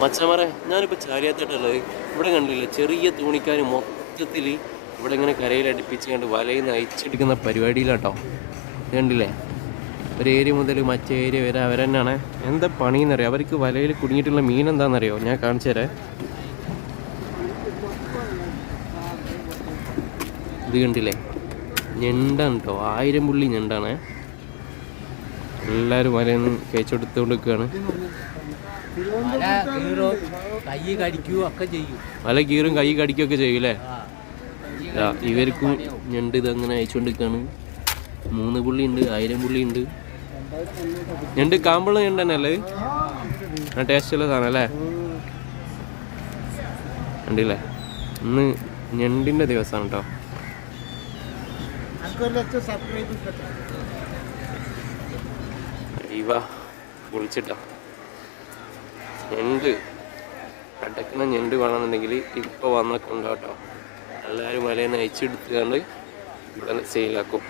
മച്ചന്മാരെ ഞാനിപ്പോൾ ചാലിയാത്തിട്ടുള്ളത് ഇവിടെ കണ്ടില്ല, ചെറിയ തോണിക്കാർ മൊത്തത്തിൽ ഇവിടെ ഇങ്ങനെ കരയിൽ അടുപ്പിച്ച് കണ്ട് വലയിൽ നിന്ന് അയച്ചെടുക്കുന്ന പരിപാടിയിലാട്ടോ. ഇത് കണ്ടില്ലേ, ഒരു ഏരിയ മുതൽ മറ്റേ ഏരിയ വരെ അവർ തന്നെയാണ്. എന്താ പണിയെന്നറിയോ, അവർക്ക് വലയിൽ കുടുങ്ങിയിട്ടുള്ള മീൻ എന്താണെന്നറിയോ, ഞാൻ കാണിച്ചു തരാം. ഇത് കണ്ടില്ലേ, ഞണ്ടാണ് കേട്ടോ, 1000 പുള്ളി ഞണ്ടാണ്. എല്ലാവരും വലയിൽ നിന്ന് കഴിച്ചെടുത്തുകൊണ്ട് നിൽക്കുകയാണ്. വല കീറും കൈ കടിക്കുകയൊക്കെ ചെയ്യും അല്ലേ. ഇവർക്കും ഞണ്ട് ഇതങ്ങനെ അയച്ചുകൊണ്ടിരിക്കുകയാണ്. 3 പുള്ളി ഉണ്ട്, 1000 പുള്ളി ഉണ്ട്. ഞണ്ട് കാമ്പുള്ള ഞണ്ട് തന്നെ അല്ലേ, ടേസ്റ്റുള്ള സാധനം അല്ലേ. കണ്ടില്ലേ, ഇന്ന് ഞണ്ടിൻ്റെ ദിവസമാണ് കേട്ടോ. ഇവ പൊളിച്ചിട്ടോ ഞണ്ട്, കടക്കുന്ന ഞണ്ട് വേണമെന്നുണ്ടെങ്കിൽ ഇപ്പോൾ വന്നൊക്കെ ഉണ്ടാവും കേട്ടോ. എല്ലാവരും വലയിൽ നിന്ന് അയച്ചെടുത്തുകൊണ്ട് ഇവിടെ സെയിലാക്കും.